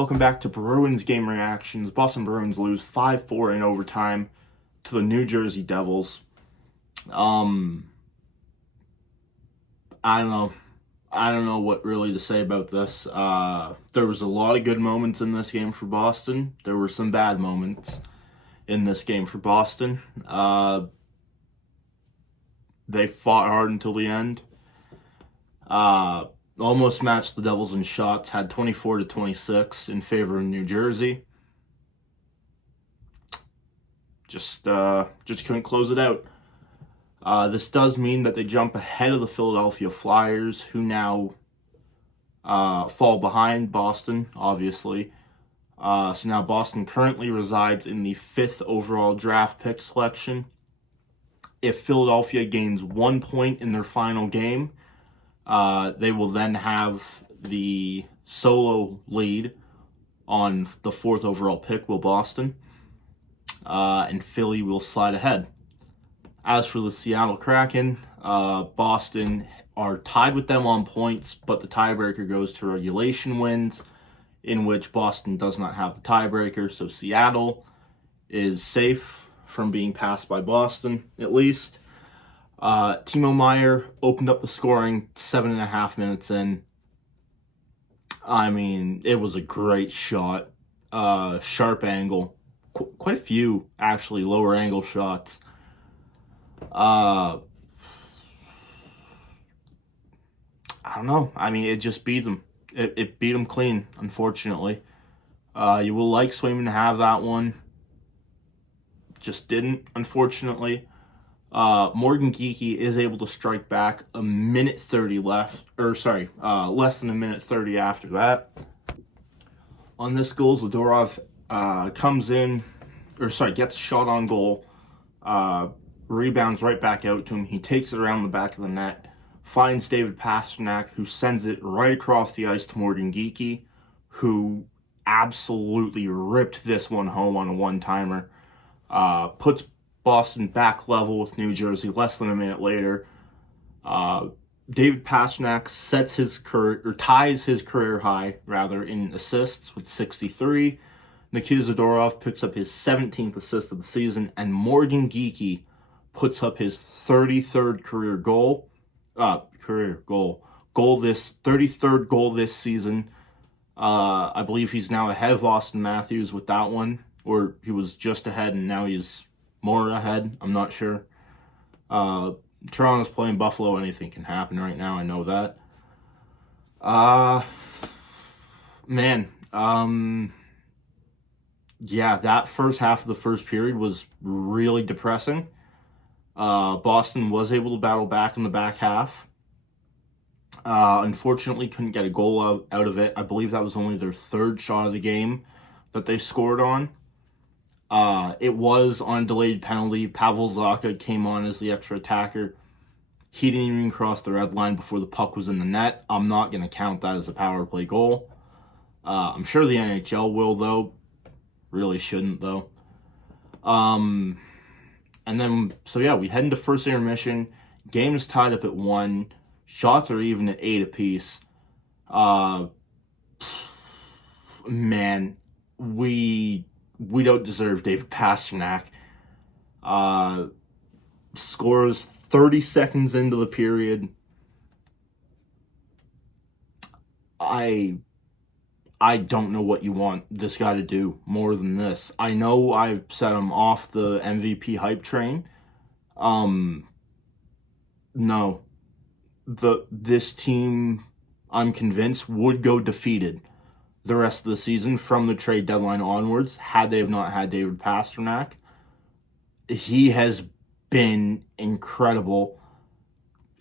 Welcome back to Bruins Game Reactions. Boston Bruins lose 5-4 in overtime to the New Jersey Devils. I don't know. I don't know what really to say about this. There was a lot of good moments in this game for Boston. There were some bad moments in this game for Boston. They fought hard until the end. Almost matched the Devils in shots, had 24-26 in favor of New Jersey. Just couldn't close it out. This does mean that they jump ahead of the Philadelphia Flyers, who now fall behind Boston, obviously. So now Boston currently resides in the 5th overall draft pick selection. If Philadelphia gains 1 point in their final game, they will then have the solo lead on the 4th overall pick, will Boston. And Philly will slide ahead. As for the Seattle Kraken, Boston are tied with them on points, but the tiebreaker goes to regulation wins, in which Boston does not have the tiebreaker, so Seattle is safe from being passed by Boston, at least. Timo Meier opened up the scoring 7.5 minutes in. I mean, it was a great shot. Sharp angle. Quite a few, actually, lower angle shots. I don't know. I mean, it just beat them. It beat them clean, unfortunately. You will like Swayman to have that one. Just didn't, unfortunately. Morgan Geekie is able to strike back a minute 30 left, less than a minute 30 after that. On this goal, Zadorov comes in, gets shot on goal, rebounds right back out to him. He takes it around the back of the net, finds David Pastrnak, who sends it right across the ice to Morgan Geekie, who absolutely ripped this one home on a one-timer. Puts Boston back level with New Jersey less than a minute later. David Pastrnak ties his career high in assists with 63. Nikita Zadorov picks up his 17th assist of the season, and Morgan Geekie puts up his 33rd goal this season. I believe he's now ahead of Austin Matthews with that one, or he was just ahead and now he's more ahead. I'm not sure. Toronto's playing Buffalo. Anything can happen right now. I know that. Yeah, that first half of the first period was really depressing. Boston was able to battle back in the back half. Unfortunately, couldn't get a goal out of it. I believe that was only their 3rd shot of the game that they scored on. It was on a delayed penalty. Pavel Zacha came on as the extra attacker. He didn't even cross the red line before the puck was in the net. I'm not going to count that as a power play goal. I'm sure the NHL will, though. Really shouldn't, though. And then, we head into first intermission. Game is tied up at 1. Shots are even at 8 apiece. Man, we don't deserve David Pastrnak. Scores 30 seconds into the period. I don't know what you want this guy to do more than this. I know I've set him off the MVP hype train. No. This team, I'm convinced, would go defeated the rest of the season from the trade deadline onwards had they have not had David Pastrnak. He has been incredible.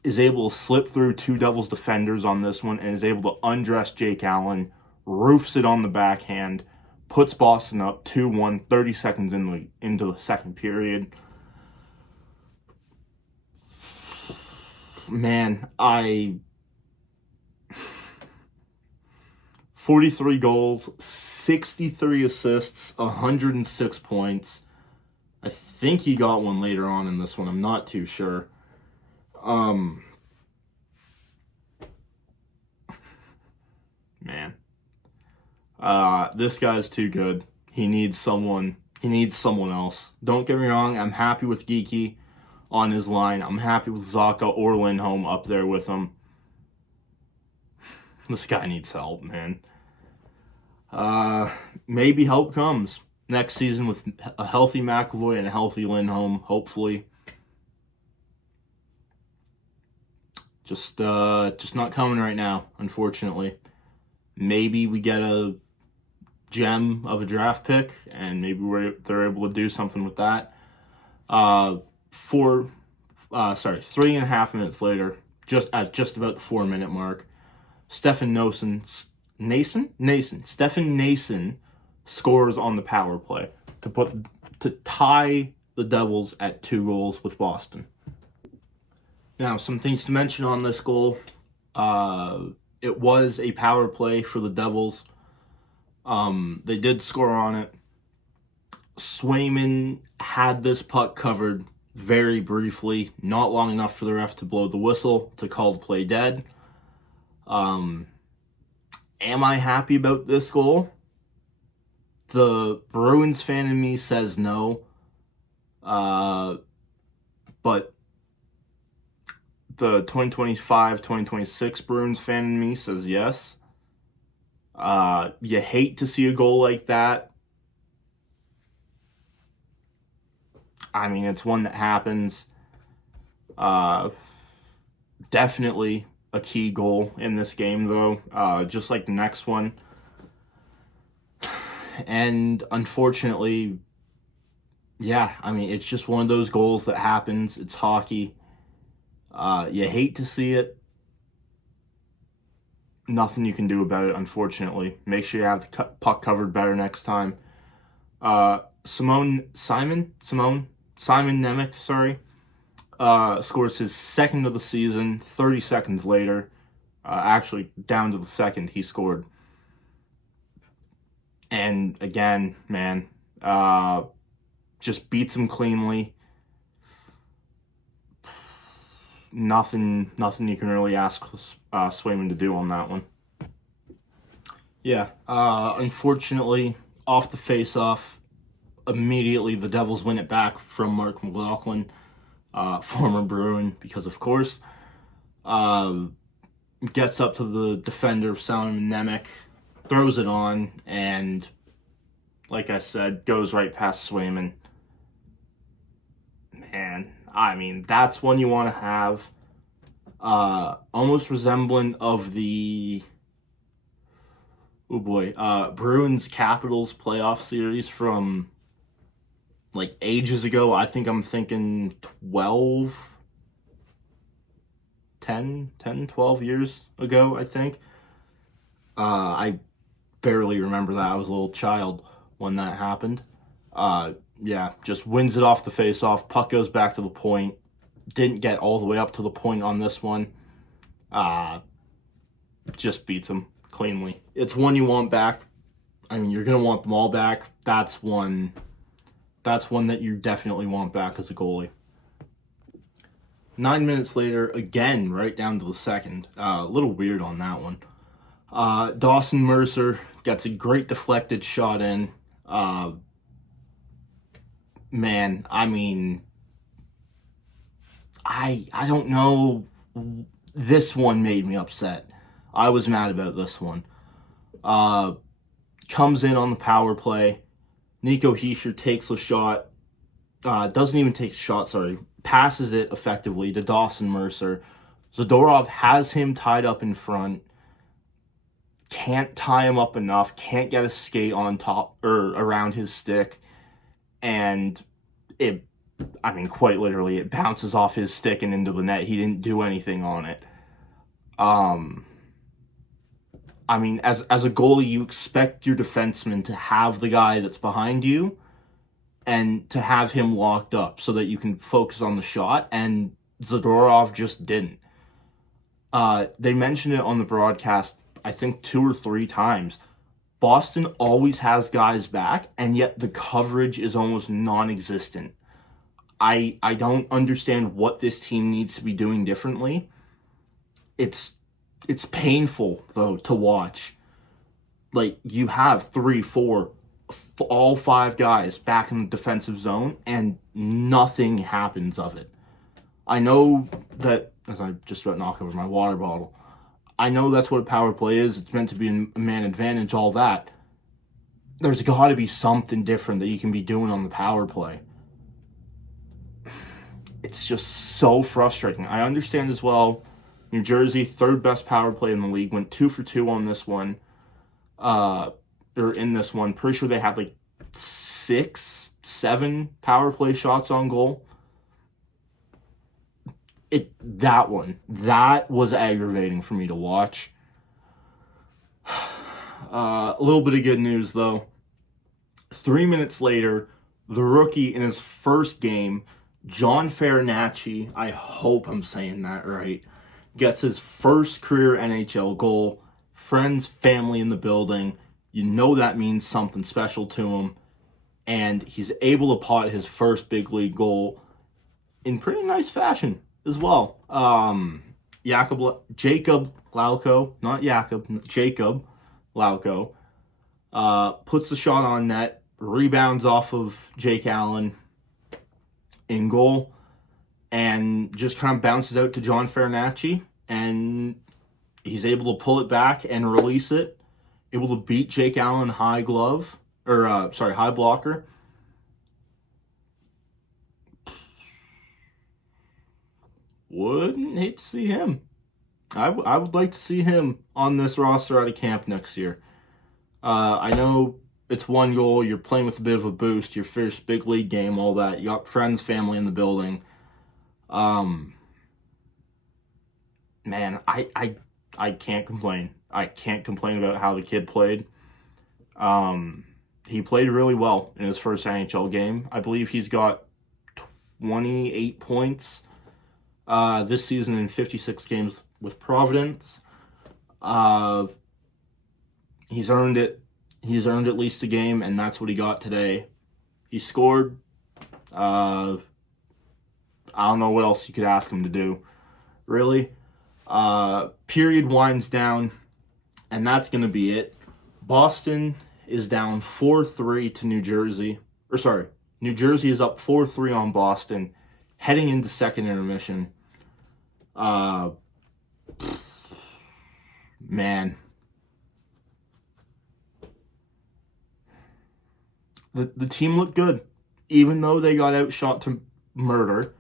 Is able to slip through 2 Devils defenders on this one and is able to undress Jake Allen, roofs it on the backhand, puts Boston up 2-1, 30 seconds into the second period. Man, 43 goals, 63 assists, 106 points. I think he got one later on in this one. I'm not too sure. Man. This guy's too good. He needs someone else. Don't get me wrong, I'm happy with Geeky on his line. I'm happy with Zaka or Lindholm up there with him. This guy needs help, man. Maybe help comes next season with a healthy McAvoy and a healthy Lindholm, hopefully. Just not coming right now, unfortunately. Maybe we get a gem of a draft pick, and maybe they're able to do something with that. 3.5 minutes later, just about the 4-minute mark, Stefan Nason scores on the power play to tie the Devils at 2 goals with Boston. Now, some things to mention on this goal. It was a power play for the Devils. They did score on it. Swayman had this puck covered very briefly, not long enough for the ref to blow the whistle to call the play dead. Am I happy about this goal? The Bruins fan in me says no. But the 2025-2026 Bruins fan in me says yes. You hate to see a goal like that. I mean, it's one that happens. Definitely a key goal in this game, though, just like the next one. And unfortunately, yeah, I mean, it's just one of those goals that happens. It's hockey. You hate to see it. Nothing you can do about it, unfortunately. Make sure you have the puck covered better next time. Simon Nemec, scores his second of the season 30 seconds later. Actually, down to the second, he scored. And again, man, just beats him cleanly. Nothing you can really ask Swayman to do on that one. Yeah, unfortunately, off the face-off, immediately the Devils win it back from Mark McLaughlin, former Bruin, because of course, gets up to the defender, Simon Nemec, throws it on, and like I said, goes right past Swayman. Man, I mean, that's one you want to have. Almost resembling of the Bruins Capitals playoff series from like ages ago. I think I'm thinking 12 years ago, I think. I barely remember that. I was a little child when that happened. Yeah, just wins it off the face-off. Puck goes back to the point. Didn't get all the way up to the point on this one. Just beats him cleanly. It's one you want back. I mean, you're going to want them all back. That's one that you definitely want back as a goalie. 9 minutes later, again, right down to the second. A little weird on that one. Dawson Mercer gets a great deflected shot in. Man, I mean, I don't know. This one made me upset. I was mad about this one. Comes in on the power play. Nico Hischier takes the shot. Doesn't even take a shot, passes it effectively to Dawson Mercer. Zadorov has him tied up in front. Can't tie him up enough. Can't get a skate on top or around his stick. And quite literally, it bounces off his stick and into the net. He didn't do anything on it. I mean, as a goalie, you expect your defenseman to have the guy that's behind you and to have him locked up so that you can focus on the shot, and Zadorov just didn't. They mentioned it on the broadcast, I think 2 or 3 times. Boston always has guys back, and yet the coverage is almost non-existent. I don't understand what this team needs to be doing differently. It's painful, though, to watch. like, you have 3, 4, all 5 guys back in the defensive zone, and nothing happens of it. I know that, as I just about knock over my water bottle, I know that's what a power play is. It's meant to be a man advantage, all that. There's got to be something different that you can be doing on the power play. It's just so frustrating. I understand as well, New Jersey, 3rd best power play in the league, went 2 for 2 on this one. Or in this one. Pretty sure they had like 6, 7 power play shots on goal. That was aggravating for me to watch. A little bit of good news, though. 3 minutes later, the rookie in his first game, John Farinacci, I hope I'm saying that right, gets his first career NHL goal. Friends, family in the building. You know that means something special to him. And he's able to pot his first big league goal in pretty nice fashion as well. Jacob Lauko, not Jakob, Jacob Lauko, puts the shot on net, rebounds off of Jake Allen in goal, and just kind of bounces out to John Farinacci, and he's able to pull it back and release it, able to beat Jake Allen high blocker. Wouldn't hate to see him. I would like to see him on this roster out of camp next year. I know it's 1 goal. You're playing with a bit of a boost. Your first big league game, all that. You got friends, family in the building. Man, I can't complain. I can't complain about how the kid played. He played really well in his first NHL game. I believe he's got 28 points this season in 56 games with Providence. He's earned it. He's earned at least a game, and that's what he got today. He scored. I don't know what else you could ask him to do, really. Period winds down, and that's going to be it. Boston is down 4-3 to New Jersey. New Jersey is up 4-3 on Boston, heading into second intermission. Man. The team looked good, even though they got outshot to murder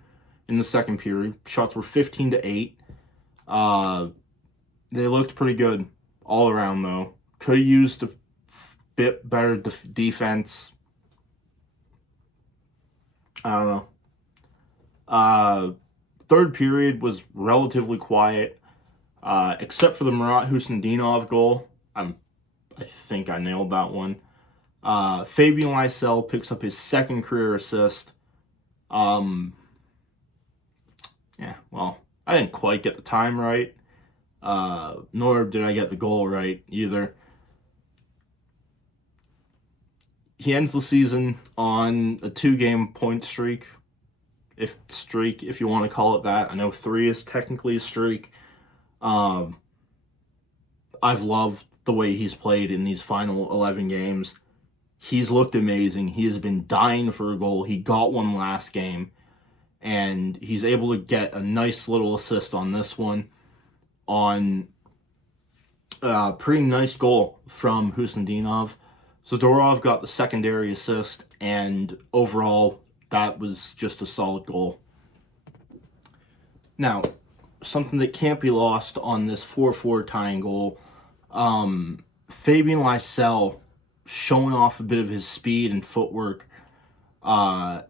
in the second period. Shots were 15-8. They looked pretty good all around, though. Could have used a bit better defense. I don't know. Third period was relatively quiet, except for the Murat Husnudinov goal. I think I nailed that one. Fabian Lysell picks up his second career assist. Yeah, well, I didn't quite get the time right, nor did I get the goal right either. He ends the season on a 2-game point streak, if you want to call it that. I know 3 is technically a streak. I've loved the way he's played in these final 11 games. He's looked amazing. He has been dying for a goal. He got one last game, and he's able to get a nice little assist on this one on a pretty nice goal from Husnudinov. Zadorov got the secondary assist, and overall, that was just a solid goal. Now, something that can't be lost on this 4-4 tying goal, Fabian Lysell, showing off a bit of his speed and footwork,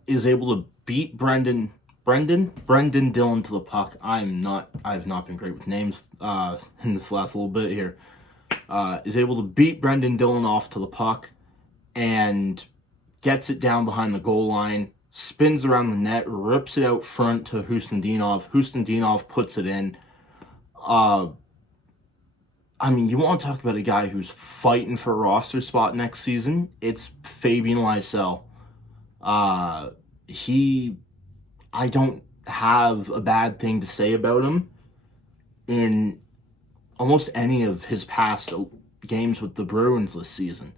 is able to beat Brendan Dillon to the puck. I've not been great with names in this last little bit here. Is able to beat Brendan Dillon off to the puck and gets it down behind the goal line, spins around the net, rips it out front to Husnudinov. Husnudinov puts it in. I mean, you want to talk about a guy who's fighting for a roster spot next season? It's Fabian Lysell. I don't have a bad thing to say about him in almost any of his past games with the Bruins this season.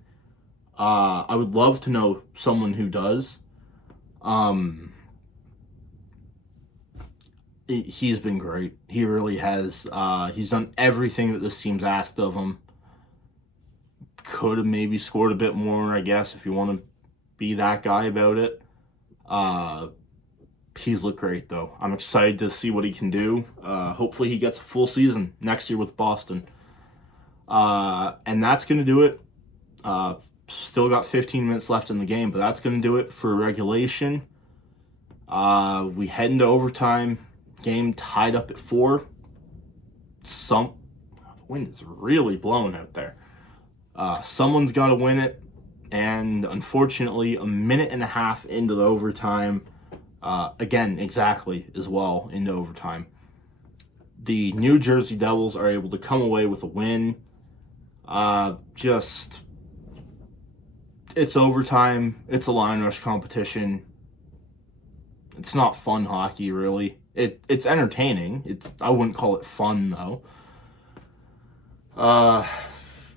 I would love to know someone who does. He's been great. He really has. He's done everything that this team's asked of him. Could have maybe scored a bit more, I guess, if you want to be that guy about it. He's looked great, though. I'm excited to see what he can do. Hopefully he gets a full season next year with Boston. And that's going to do it. Still got 15 minutes left in the game, but that's going to do it for regulation. We head into overtime. Game tied up at 4. The wind is really blowing out there. Someone's got to win it. And unfortunately, a minute and a half into the overtime, again, exactly as well into overtime, the New Jersey Devils are able to come away with a win. It's overtime. It's a line rush competition. It's not fun hockey, really. It's entertaining. I wouldn't call it fun, though.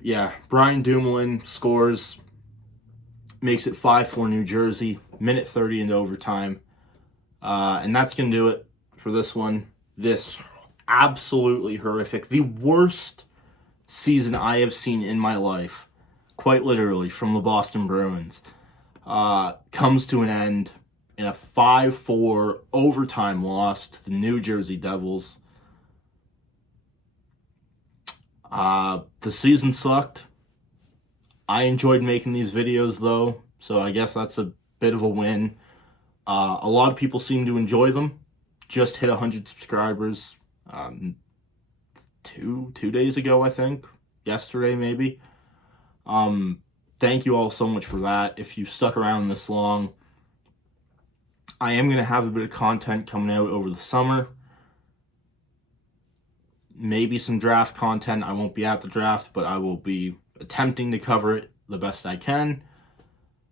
Yeah, Brian Dumoulin scores, makes it 5-4 New Jersey, minute 30 into overtime. And that's going to do it for this one. This absolutely horrific, the worst season I have seen in my life, quite literally, from the Boston Bruins, comes to an end in a 5-4 overtime loss to the New Jersey Devils. The season sucked. I enjoyed making these videos, though, so I guess that's a bit of a win. A lot of people seem to enjoy them. Just hit 100 subscribers 2 days ago, I think. Yesterday, maybe. Thank you all so much for that. If you stuck around this long, I am going to have a bit of content coming out over the summer. Maybe some draft content. I won't be at the draft, but I will be attempting to cover it the best I can.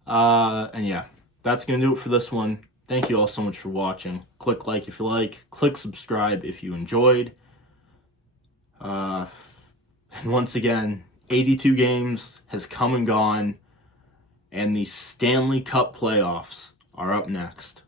And yeah, that's going to do it for this one. Thank you all so much for watching. Click like if you like. Click subscribe if you enjoyed. And once again, 82 games has come and gone, and the Stanley Cup playoffs are up next.